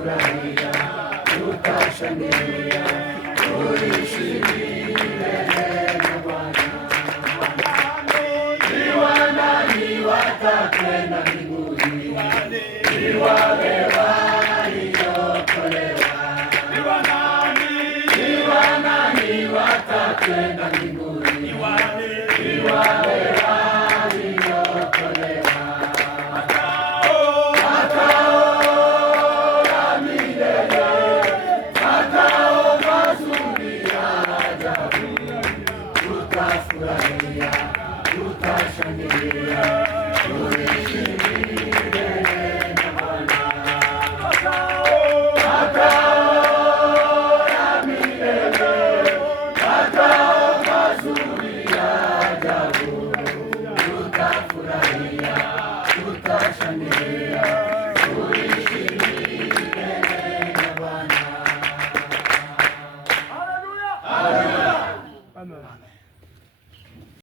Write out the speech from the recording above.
tutafurahia, tutashangilia, tuishi milele na Bwana. Ni wanani watakwenda mbinguni? Ni wale waliokolewa. Ni wanani watakwenda mbinguni? Ni wale